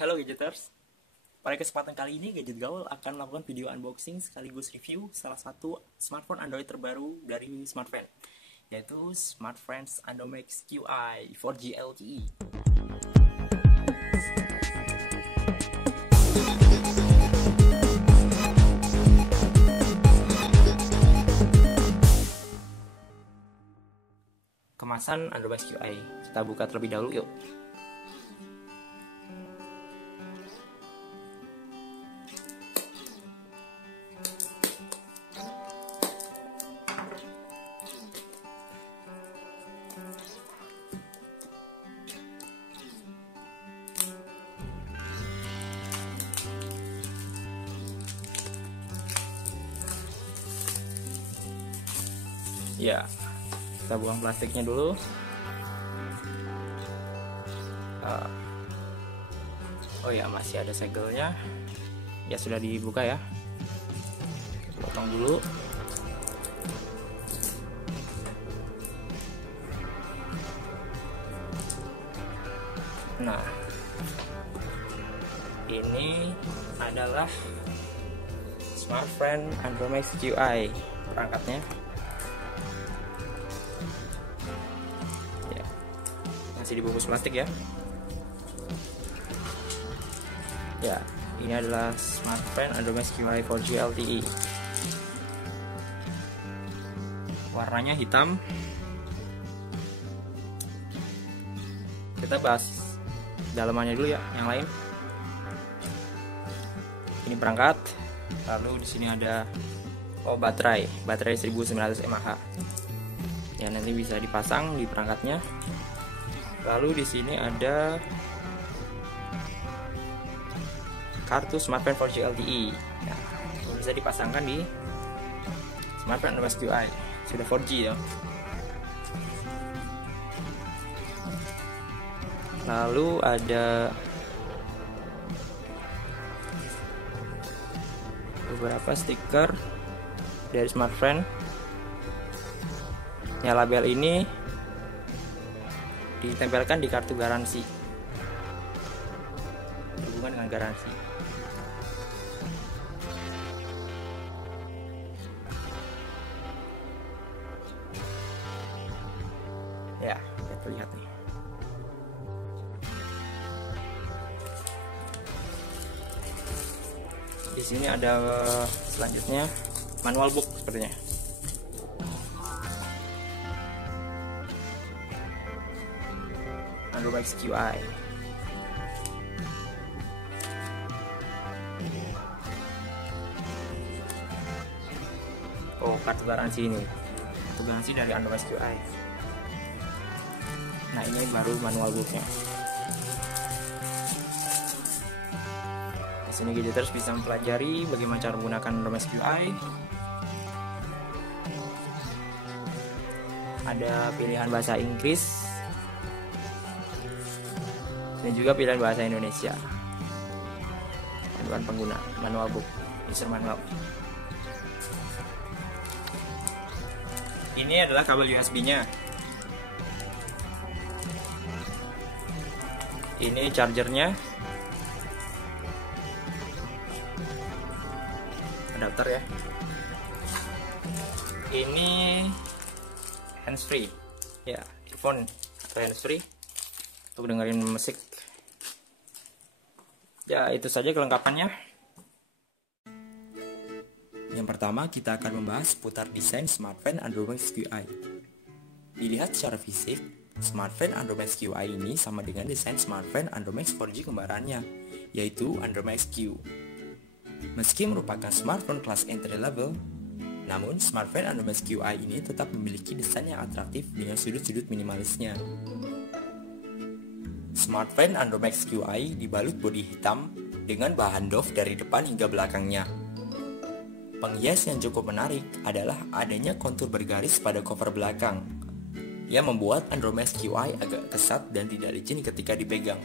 Halo Gadgeters, pada kesempatan kali ini Gadget Gaul akan melakukan video unboxing sekaligus review salah satu smartphone Android terbaru dari Smartfren, yaitu Smartfren's Andomax QI 4G LTE. Kemasan Andomax QI, kita buka terlebih dahulu yuk. Ya, kita buang plastiknya dulu. Oh ya, masih ada segelnya. Ya sudah dibuka ya. Potong dulu. Nah, ini adalah Smartfren Andomax QI perangkatnya. Masih dibungkus plastik ya. Ya, ini adalah Smartfren Andomax QI 4G LTE. Warnanya hitam. Kita bahas dalamannya dulu ya, yang lain. Ini perangkat. Lalu di sini ada baterai 1900 mAh. Ya, nanti bisa dipasang di perangkatnya. Lalu di sini ada kartu Smartfren 4G LTE. Nah, bisa dipasangkan di Smartfren Andomax QI. Sudah 4G ya. Lalu ada beberapa stiker dari Smartfren. Ya, label ini ditempelkan di kartu garansi, berhubungan dengan garansi. Ya, terlihat nih. Di sini ada selanjutnya manual book sepertinya. Andomax QI. Oh, kartu garansi ini. Kartu garansi dari Andomax QI. Nah, ini baru manual booknya. Di sini Gadgeters bisa mempelajari bagaimana cara menggunakan Andomax QI. Ada pilihan bahasa Inggris dan juga pilihan bahasa Indonesia. Panduan pengguna, manual book, user manual. Ini adalah kabel USB-nya. Ini chargernya. Adapter ya. Ini handsfree. Ya, earphone atau handsfree untuk dengerin musik. Ya, itu saja kelengkapannya. Yang pertama, kita akan membahas seputar desain Smartfren Andomax QI. Dilihat secara fisik, Smartfren Andomax QI ini sama dengan desain Smartfren Andomax 4G kembarannya, yaitu Andomax Q. Meski merupakan smartphone kelas entry level, namun Smartfren Andomax QI ini tetap memiliki desain yang atraktif dengan sudut-sudut minimalisnya. Smartfren Andomax QI dibalut bodi hitam dengan bahan doff dari depan hingga belakangnya. Penghias yang cukup menarik adalah adanya kontur bergaris pada cover belakang yang membuat Andomax QI agak kesat dan tidak licin ketika dipegang.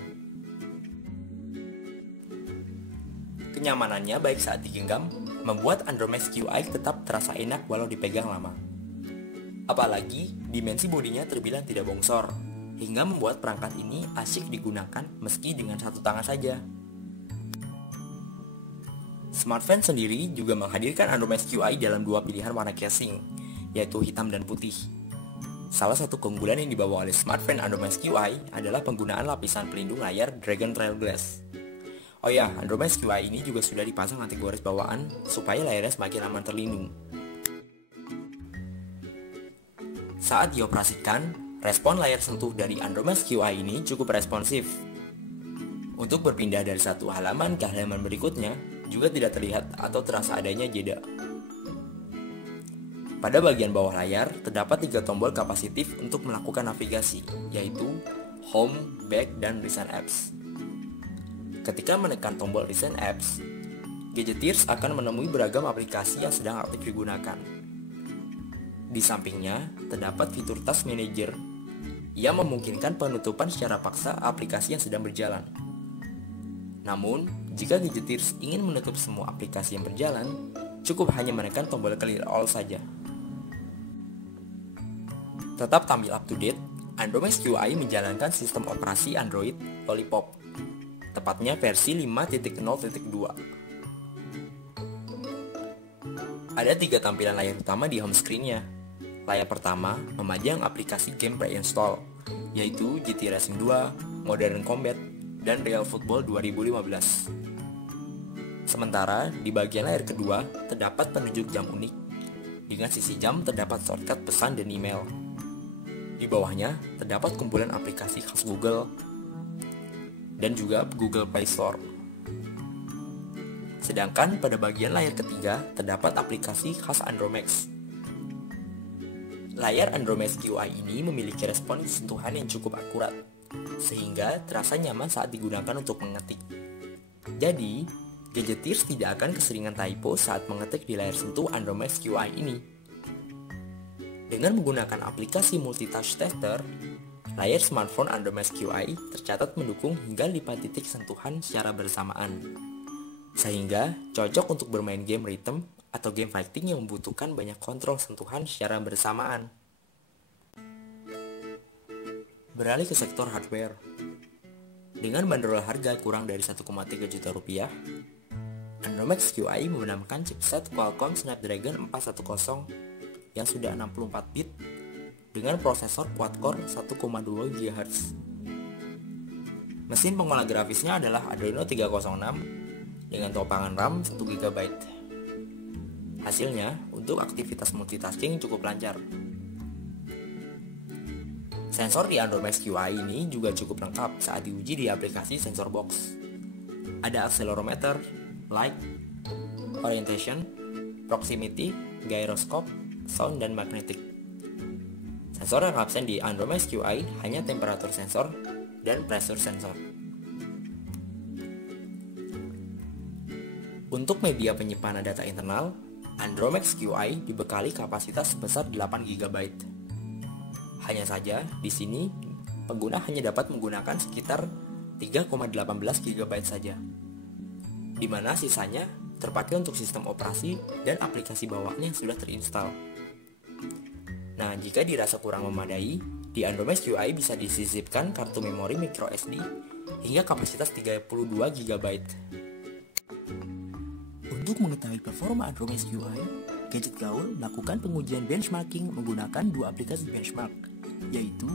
Kenyamanannya baik saat digenggam, membuat Andomax QI tetap terasa enak walau dipegang lama. Apalagi dimensi bodinya terbilang tidak bongsor, hingga membuat perangkat ini asyik digunakan meski dengan satu tangan saja. Smartfren sendiri juga menghadirkan Andromex QI dalam dua pilihan warna casing, yaitu hitam dan putih. Salah satu keunggulan yang dibawa oleh Smartfren Andromex QI adalah penggunaan lapisan pelindung layar Dragon Trail Glass. Oh ya, Andromex QI ini juga sudah dipasang anti gores bawaan supaya layarnya semakin aman terlindung. Saat dioperasikan, respon layar sentuh dari Andromex QI ini cukup responsif. Untuk berpindah dari satu halaman ke halaman berikutnya juga tidak terlihat atau terasa adanya jeda. Pada bagian bawah layar terdapat 3 tombol kapasitif untuk melakukan navigasi, yaitu Home, Back, dan Recent Apps. Ketika menekan tombol Recent Apps, Gadgeteers akan menemui beragam aplikasi yang sedang aktif digunakan. Di sampingnya terdapat fitur Task Manager yang memungkinkan penutupan secara paksa aplikasi yang sedang berjalan. Namun, jika Gadgeteers ingin menutup semua aplikasi yang berjalan, cukup hanya menekan tombol Clear All saja. Tetap tampil up to date, Andromex QI menjalankan sistem operasi Android Lollipop, tepatnya versi 5.0.2. Ada 3 tampilan layar utama di home screen-nya. Layar pertama memajang aplikasi game pre-install, yaitu GT Racing 2, Modern Combat, dan Real Football 2015. Sementara di bagian layar kedua terdapat penunjuk jam unik. Dengan sisi jam terdapat shortcut pesan dan email. Di bawahnya terdapat kumpulan aplikasi khas Google dan juga Google Play Store. Sedangkan pada bagian layar ketiga terdapat aplikasi khas Andromex. Layar Andromex QI ini memiliki respon sentuhan yang cukup akurat, sehingga terasa nyaman saat digunakan untuk mengetik. Jadi, Gadgeteers tidak akan keseringan typo saat mengetik di layar sentuh Andromex QI ini. Dengan menggunakan aplikasi Multitouch Tester, layar smartphone Andromex QI tercatat mendukung hingga 5 titik sentuhan secara bersamaan, sehingga cocok untuk bermain game rhythm atau game fighting yang membutuhkan banyak kontrol sentuhan secara bersamaan. Beralih ke sektor hardware. Dengan bandrol harga kurang dari 1,3 juta rupiah, Andromex QI menggunakan chipset Qualcomm Snapdragon 410 yang sudah 64 bit dengan prosesor quad-core 1,2 GHz. Mesin pengolah grafisnya adalah Adreno 306 dengan topangan RAM 1 GB. Hasilnya, untuk aktivitas multitasking cukup lancar. Sensor di Andromex QI ini juga cukup lengkap saat diuji di aplikasi Sensor Box. Ada accelerometer, light, orientation, proximity, gyroscope, sound, dan magnetic. Sensor yang absen di Andromex QI hanya temperatur sensor dan pressure sensor. Untuk media penyimpanan data internal, Andromex QI dibekali kapasitas sebesar 8 GB. Hanya saja, di sini pengguna hanya dapat menggunakan sekitar 3,18 GB saja, di mana sisanya terpakai untuk sistem operasi dan aplikasi bawaannya yang sudah terinstall. Nah, jika dirasa kurang memadai, di Andromex QI bisa disisipkan kartu memori microSD hingga kapasitas 32 GB. Untuk mengetahui performa Andromex QI, Gadget Gaul melakukan pengujian benchmarking menggunakan 2 aplikasi benchmark, yaitu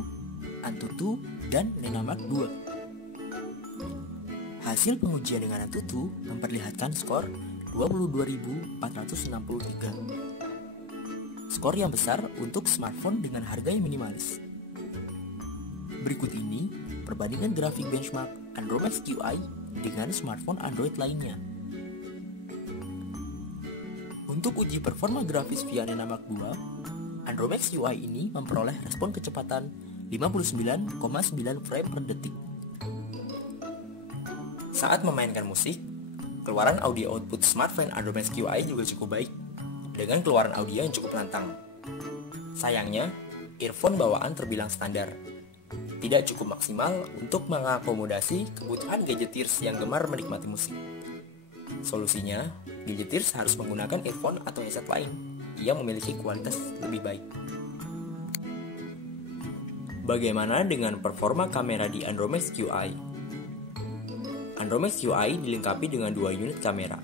Antutu dan Lenamark 2. Hasil pengujian dengan Antutu memperlihatkan skor 22.463. Skor yang besar untuk smartphone dengan harga yang minimalis. Berikut ini perbandingan grafik benchmark Andromex QI dengan smartphone Android lainnya. Untuk uji performa grafis via Lenamark 2, Andromex UI ini memperoleh respon kecepatan 59,9 frame per detik. Saat memainkan musik, keluaran audio output smartphone Andromex QI juga cukup baik, dengan keluaran audio yang cukup lantang. Sayangnya, earphone bawaan terbilang standar, tidak cukup maksimal untuk mengakomodasi kebutuhan Gadgeteers yang gemar menikmati musik. Solusinya, Gadgeteers harus menggunakan earphone atau headset lain yang memiliki kualitas lebih baik. Bagaimana dengan performa kamera di Andromex QI? Andromex QI dilengkapi dengan 2 unit kamera.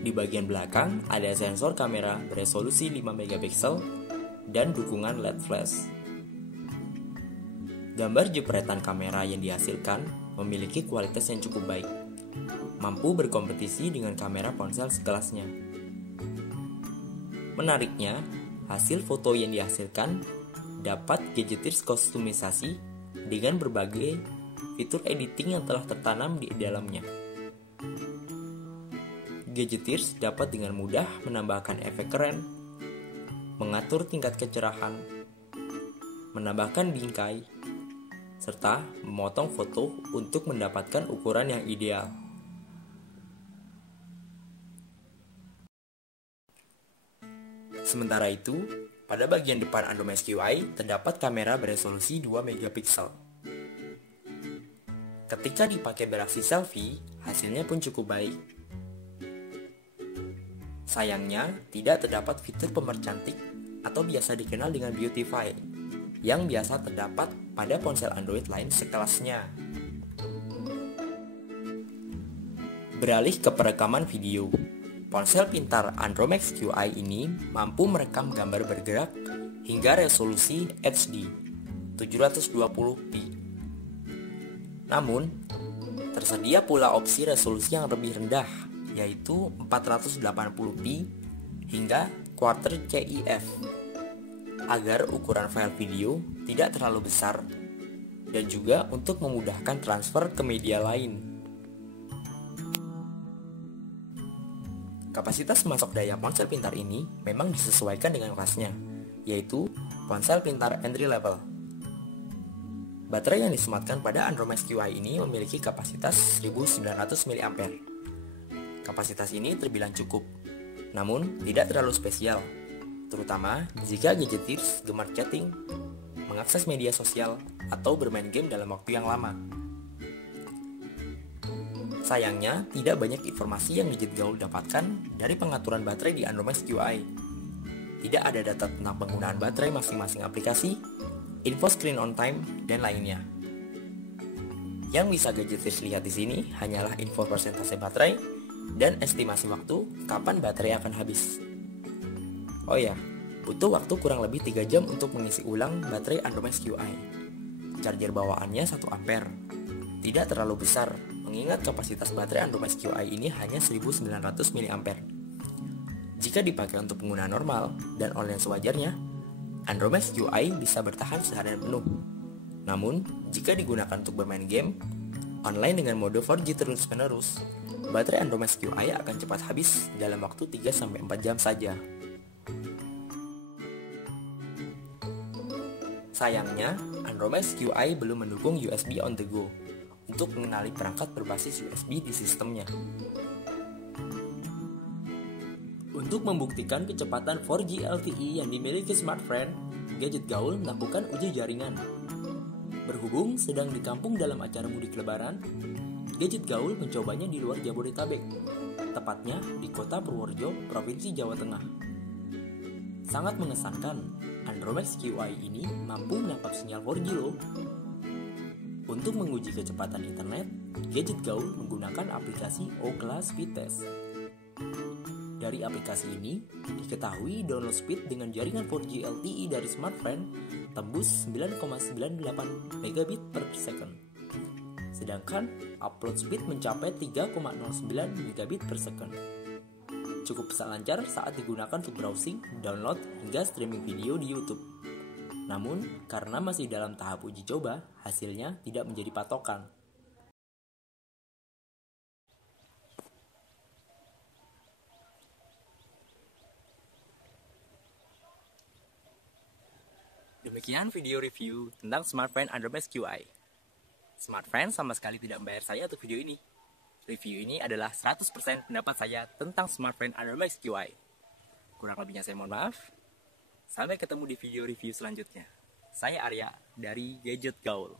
Di bagian belakang ada sensor kamera beresolusi 5 megapiksel dan dukungan LED flash. Gambar jepretan kamera yang dihasilkan memiliki kualitas yang cukup baik, mampu berkompetisi dengan kamera ponsel sekelasnya. Menariknya, hasil foto yang dihasilkan dapat Gadgetirs kustomisasi dengan berbagai fitur editing yang telah tertanam di dalamnya. Gadgetirs dapat dengan mudah menambahkan efek keren, mengatur tingkat kecerahan, menambahkan bingkai, serta memotong foto untuk mendapatkan ukuran yang ideal. Sementara itu, pada bagian depan Android MSQi terdapat kamera beresolusi 2 megapiksel. Ketika dipakai beraksi selfie, hasilnya pun cukup baik. Sayangnya, tidak terdapat fitur pemercantik atau biasa dikenal dengan beautify yang biasa terdapat pada ponsel Android lain sekelasnya. Beralih ke perekaman video. Ponsel pintar Android MSQi ini mampu merekam gambar bergerak hingga resolusi HD 720p. Namun, tersedia pula opsi resolusi yang lebih rendah, yaitu 480p hingga Quarter CIF, agar ukuran file video tidak terlalu besar, dan juga untuk memudahkan transfer ke media lain. Kapasitas masuk daya ponsel pintar ini memang disesuaikan dengan kelasnya, yaitu ponsel pintar entry level. Baterai yang disematkan pada Android MSQi ini memiliki kapasitas 1900 mAh. Kapasitas ini terbilang cukup, namun tidak terlalu spesial, terutama jika Gadgetirs gemar chatting, mengakses media sosial, atau bermain game dalam waktu yang lama. Sayangnya, tidak banyak informasi yang Gadget Gaul dapatkan dari pengaturan baterai di Android MSQi. Tidak ada data tentang penggunaan baterai masing-masing aplikasi, info screen on time, dan lainnya. Yang bisa Gadgetirs lihat di sini hanyalah info persentase baterai dan estimasi waktu kapan baterai akan habis. Oh ya, butuh waktu kurang lebih 3 jam untuk mengisi ulang baterai Android MSQi. Charger bawaannya 1 ampere, tidak terlalu besar, mengingat kapasitas baterai Android MSQi ini hanya 1900 mAh. Jika dipakai untuk penggunaan normal dan online sewajarnya, Android MSQi bisa bertahan seharian penuh. Namun, jika digunakan untuk bermain game online dengan mode 4G terus-menerus, baterai Android MSQi akan cepat habis dalam waktu 3-4 jam saja. Sayangnya, Android MSQi belum mendukung USB on the go untuk mengenali perangkat berbasis USB di sistemnya. Untuk membuktikan kecepatan 4G LTE yang dimiliki smartphone, Gadget Gaul melakukan uji jaringan. Berhubung sedang di kampung dalam acara mudik lebaran, Gadget Gaul mencobanya di luar Jabodetabek, tepatnya di kota Purworejo, Provinsi Jawa Tengah. Sangat mengesankan, Android MSQi ini mampu menangkap sinyal 4G loh. Untuk menguji kecepatan internet, Gadget Gaul menggunakan aplikasi Ookla Speed Test. Dari aplikasi ini, diketahui download speed dengan jaringan 4G LTE dari smartphone tembus 9,98 megabit per second. Sedangkan upload speed mencapai 3,09 megabit per second. Cukup lancar saat digunakan untuk browsing, download, hingga streaming video di YouTube. Namun, karena masih dalam tahap uji coba, hasilnya tidak menjadi patokan. Demikian video review tentang smartphone Android MSQi. Smartphone sama sekali tidak membayar saya untuk video ini. Review ini adalah 100% pendapat saya tentang smartphone Android MSQi. Kurang lebihnya saya mohon maaf. Sampai ketemu di video review selanjutnya. Saya Arya dari Gadget Gaul.